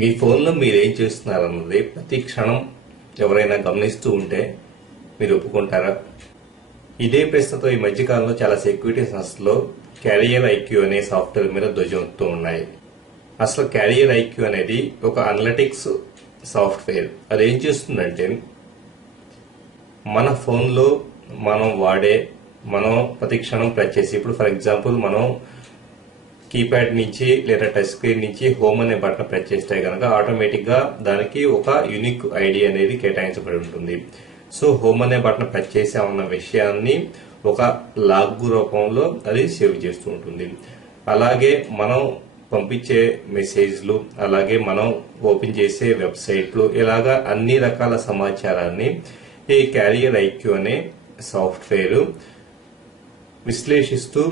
మీ ఫోన్లో మీరేం చేస్తున్నారన్నది ప్రతి క్షణం ఎవరైనా గమనిస్తూ ఉంటే మీరు ఒప్పుకుంటారా? ఇదే ప్రశ్నతో ఈ మధ్యకాలంలో చాలా సెక్యూరిటీ సంస్థలు క్యారియర్ ఐక్యూ అనే సాఫ్ట్వేర్ మీద ధ్వజమెత్తుతూ ఉన్నాయి. అసలు క్యారియర్ ఐక్యూ అనేది ఒక అనలిటిక్స్ సాఫ్ట్వేర్. అదేం చేస్తుందంటే మన ఫోన్లో మనం ప్రతి క్షణం ప్రెస్ చేసి, ఇప్పుడు ఫర్ ఎగ్జాంపుల్ మనం కీప్యాడ్ నుంచి లేదా టచ్ స్క్రీన్ నుంచి హోమ్ అనే బటన్ ప్రెస్ చేస్తే కనుక ఆటోమేటిక్ గా దానికి ఒక యూనిక్ ఐడి అనేది కేటాయించబడి ఉంటుంది. సో హోమ్ అనే బటన్ ప్రెస్ చేసామన్న విషయాన్ని ఒక లాగ్ రూపంలో అది సేవ్ చేస్తూ ఉంటుంది. అలాగే మనం పంపించే మెసేజ్లు, అలాగే మనం ఓపెన్ చేసే వెబ్సైట్లు, ఇలాగా అన్ని రకాల సమాచారాన్ని ఈ క్యారియర్ ఐక్యూ అనే సాఫ్ట్వేర్ విశ్లేషిస్తూ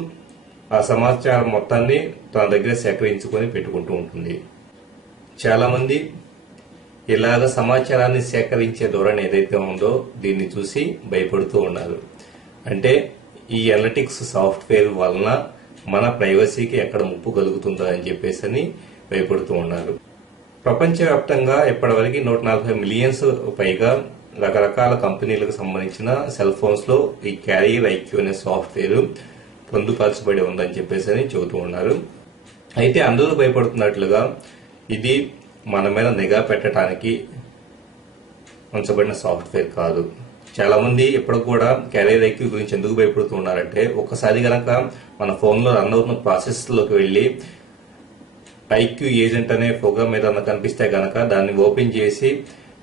ఆ సమాచారం మొత్తాన్ని తన దగ్గర సేకరించుకొని పెట్టుకుంటూ ఉంటుంది. చాలా మంది ఇలాగ సమాచారాన్ని సేకరించే ధోరణి ఏదైతే ఉందో దీన్ని చూసి భయపడుతూ ఉన్నారు. అంటే ఈ అనలిటిక్స్ సాఫ్ట్వేర్ వలన మన ప్రైవసీకి ఎక్కడ ముప్పు కలుగుతుందో అని చెప్పేసి భయపడుతూ ఉన్నారు. ప్రపంచవ్యాప్తంగా ఇప్పటివరకు 140 మిలియన్స్ పైగా రకరకాల కంపెనీలకు సంబంధించిన సెల్ ఫోన్స్ లో ఈ క్యారియర్ ఐక్యూ అనే సాఫ్ట్వేర్ పొందుపరచబడి ఉందని చెప్పేసి చెబుతూ ఉన్నారు. అయితే అందరూ భయపడుతున్నట్లుగా ఇది మన మీద నిఘా పెట్టడానికి ఉంచబడిన సాఫ్ట్వేర్ కాదు. చాలా మంది ఇప్పుడు కూడా క్యారియర్ ఐక్యూ గురించి ఎందుకు భయపడుతూ ఉన్నారంటే, ఒక్కసారి గనక మన ఫోన్ లో రన్ అవుతున్న ప్రాసెస్ లోకి వెళ్లి ఐక్యూ ఏజెంట్ అనే ప్రోగ్రామ్ ఏదన్నా కనిపిస్తే గనక దాన్ని ఓపెన్ చేసి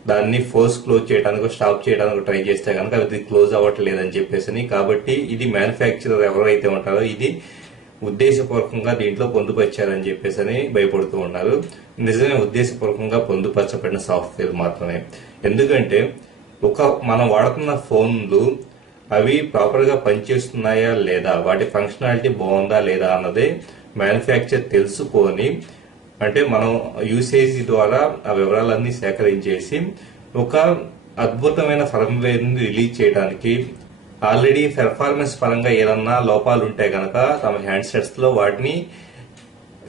దాన్ని ఫోర్స్ క్లోజ్ చేయడానికి, స్టాప్ చేయడానికి ట్రై చేస్తే కనుక అది క్లోజ్ అవ్వట్లేదని చెప్పేసి, కాబట్టి ఇది మ్యానుఫ్యాక్చరర్ ఎవరైతే ఉంటారో ఇది ఉద్దేశపూర్వకంగా దీంట్లో పొందుపరిచారని చెప్పేసి భయపడుతూ ఉన్నారు. నిజమే, ఉద్దేశపూర్వకంగా పొందుపరచబడిన సాఫ్ట్వేర్ మాత్రమే. ఎందుకంటే మనం వాడుతున్న ఫోన్లు అవి ప్రాపర్ గా పనిచేస్తున్నాయా లేదా, వాటి ఫంక్షనాలిటీ బాగుందా లేదా అన్నదే మ్యానుఫ్యాక్చర్ తెలుసుకొని, అంటే మనం యూసేజ్ ద్వారా ఆ వివరాలన్నీ సేకరించేసి ఒక అద్భుతమైన ఫర్మ్వేర్ ని రిలీజ్ చేయడానికి, ఆల్రెడీ పెర్ఫార్మెన్స్ పరంగా ఏదన్నా లోపాలు ఉంటే గనక తమ హ్యాండ్సెట్స్ లో వాటిని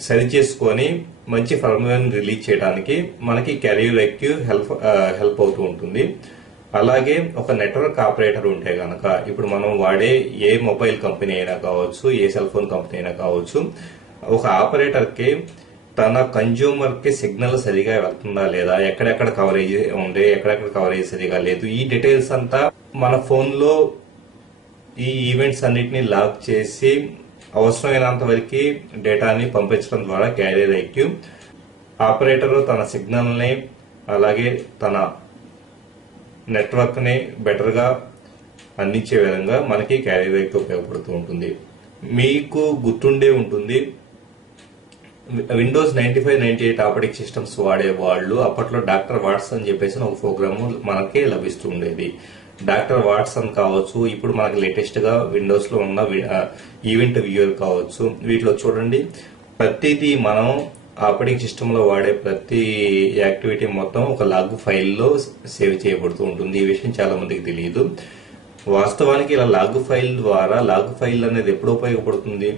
సరి చేసుకొని మంచి ఫర్మ్వేర్ ని రిలీజ్ చేయడానికి మనకి క్యారియర్ ఐక్యూ హెల్ప్ అవుతూ ఉంటుంది. అలాగే ఒక నెట్వర్క్ ఆపరేటర్ ఉంటే గనక, ఇప్పుడు మనం వాడే ఏ మొబైల్ కంపెనీ అయినా కావచ్చు, ఏ సెల్ ఫోన్ కంపెనీ అయినా కావచ్చు, ఒక ఆపరేటర్ కి తన కన్జ్యూమర్ కి సిగ్నల్ సరిగా వెళ్తుందా లేదా, ఎక్కడెక్కడ కవరేజ్ ఉంది, ఎక్కడెక్కడ కవరేజ్ సరిగా లేదు, ఈ డీటెయిల్స్ అంతా మన ఫోన్ లో ఈ ఈవెంట్స్ అన్నిటిని లాగ్ చేసి అవసరమైనంత వరకు డేటాని పంపించడం ద్వారా క్యారియర్ ఐక్యూ ఆపరేటర్ తన సిగ్నల్ ని, అలాగే తన నెట్వర్క్ ని బెటర్ గా అందించే విధంగా మనకి క్యారియర్ ఐక్యూ ఉపయోగపడుతూ ఉంటుంది. మీకు గుర్తుండే ఉంటుంది, విండోస్ 95, 98 ఆపరేటింగ్ సిస్టమ్స్ వాడే వాళ్ళు అప్పట్లో డాక్టర్ వాట్సన్ అని చెప్పేసి ఒక ప్రోగ్రామ్ మనకి లభిస్తూ ఉండేది. డాక్టర్ వాట్సన్ కావచ్చు, ఇప్పుడు మనకి లేటెస్ట్ గా విండోస్ లో ఉన్న ఈవెంట్ వ్యూయర్ కావచ్చు, వీటిలో చూడండి ప్రతిదీ మనం ఆపరేటింగ్ సిస్టమ్ లో వాడే ప్రతి యాక్టివిటీ మొత్తం ఒక లాగ్ ఫైల్లో సేవ్ చేయబడుతూ ఉంటుంది. ఈ విషయం చాలా మందికి తెలియదు. వాస్తవానికి ఇలా లాగ్ ఫైల్ ద్వారా, లాగ్ ఫైల్ అనేది ఎప్పుడు ఉపయోగపడుతుంది,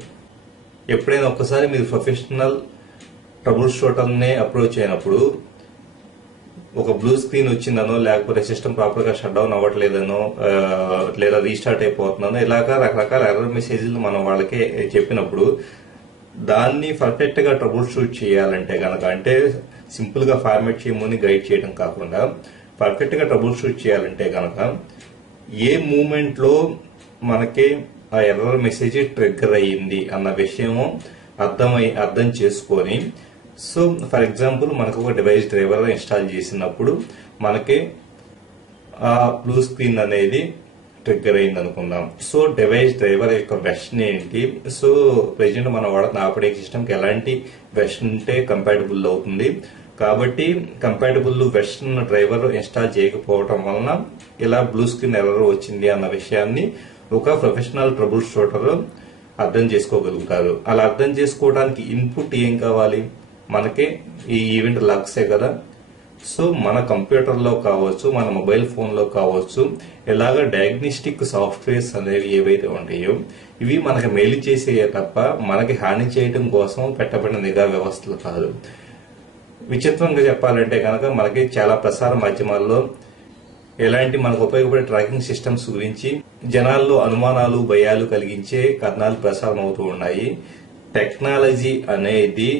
ఎప్పుడైనా ఒక్కసారి మీరు ప్రొఫెషనల్ ట్రబుల్ షూటర్ నే అప్రోచ్ అయినప్పుడు ఒక బ్లూ స్క్రీన్ వచ్చిందనో, లేకపోతే సిస్టమ్ ప్రాపర్ గా షట్ డౌన్ అవ్వట్లేదనో, లేదా రీస్టార్ట్ అయిపోతున్నానో, ఇలాగా రకరకాల ఎర్రర్ మెసేజ్లు మనం వాళ్ళకి చెప్పినప్పుడు దాన్ని పర్ఫెక్ట్ గా ట్రబుల్ షూట్ చేయాలంటే గనక, అంటే సింపుల్ గా ఫార్మాట్ చేయమని గైడ్ చేయడం కాకుండా పర్ఫెక్ట్ గా ట్రబుల్ షూట్ చేయాలంటే గనక ఏ మూమెంట్ లో మనకి ఆ ఎర్రర్ మెసేజ్ ట్రిగ్గర్ అయ్యింది అన్న విషయం అర్థం చేసుకొని, సో ఫర్ ఎగ్జాంపుల్ మనకు ఒక డివైస్ డ్రైవర్ ఇన్స్టాల్ చేసినప్పుడు మనకి ఆ బ్లూ స్క్రీన్ అనేది ట్రిగ్గర్ అయింది అనుకుందాం. సో డివైస్ డ్రైవర్ యొక్క వెర్షన్ ఏంటి, సో ప్రెజెంట్ మనం వాడుతున్న ఆపరేటింగ్ సిస్టమ్ కి ఎలాంటి వెర్షన్ ఉంటే కంపాటబుల్ అవుతుంది, కాబట్టి కంపాటబుల్ వెర్షన్ డ్రైవర్ ఇన్స్టాల్ చేయకపోవడం వలన ఇలా బ్లూ స్క్రీన్ ఎర్రర్ వచ్చింది అన్న విషయాన్ని ఒక ప్రొఫెషనల్ ట్రబుల్ షూటర్ అర్థం చేసుకోగలుగుతారు. అలా అర్థం చేసుకోవడానికి ఇన్పుట్ ఏం కావాలి, మనకి ఈ ఈవెంట్ లాగ్సే కదా. సో మన కంప్యూటర్ లో కావచ్చు, మన మొబైల్ ఫోన్ లో కావచ్చు, ఇలాగ డయాగ్నోస్టిక్ సాఫ్ట్వేర్స్ అనేవి ఏవైతే ఉంటాయో ఇవి మనకి మేలు చేసే తప్ప మనకి హాని చేయడం కోసం పెట్టబడిన నిఘా వ్యవస్థలు కాదు. విచిత్రంగా చెప్పాలంటే కనుక మనకి చాలా ప్రసార మాధ్యమాల్లో ఎలాంటి మనకు ఉపయోగపడే ట్రాకింగ్ సిస్టమ్స్ గురించి జనాల్లో అనుమానాలు భయాలు కలిగించే కథనాలు ప్రసారం అవుతూ ఉన్నాయి. టెక్నాలజీ అనేది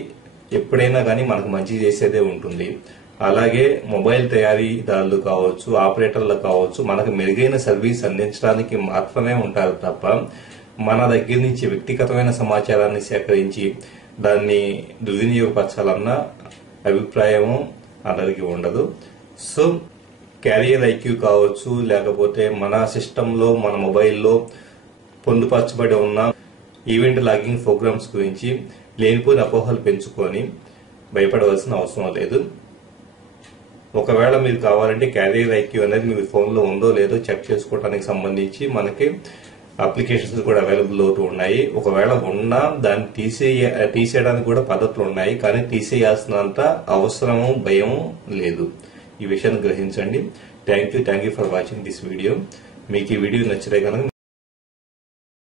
ఎప్పుడైనా కానీ మనకు మంచి చేసేదే ఉంటుంది. అలాగే మొబైల్ తయారీదారులు కావచ్చు, ఆపరేటర్లు కావచ్చు, మనకు మెరుగైన సర్వీస్ అందించడానికి మాత్రమే ఉంటారు తప్ప మన దగ్గర నుంచి వ్యక్తిగతమైన సమాచారాన్ని సేకరించి దాన్ని దుర్వినియోగపరచాలన్న అభిప్రాయము అందరికీ ఉండదు. సో క్యారియర్ ఐక్యూ కావచ్చు, లేకపోతే మన సిస్టంలో మన మొబైల్లో పొందుపరచబడి ఉన్న ఈవెంట్ లాగింగ్ ప్రోగ్రామ్స్ గురించి లేనిపోయిన అపోహలు పెంచుకొని భయపడవలసిన అవసరం లేదు. ఒకవేళ మీరు కావాలంటే క్యారియర్ ఐక్యూ అనేది మీ ఫోన్లో ఉందో లేదో చెక్ చేసుకోవడానికి సంబంధించి మనకి అప్లికేషన్స్ కూడా అవైలబుల్ అవుతూ ఉన్నాయి. ఒకవేళ ఉన్నా దాన్ని తీసేయడానికి కూడా పద్ధతులు ఉన్నాయి, కానీ తీసేయాల్సినంత అవసరము భయం లేదు. ఈ విషయాన్ని గ్రహించండి. Thank you for watching this video. మీకు ఈ వీడియో నచ్చితే కనుక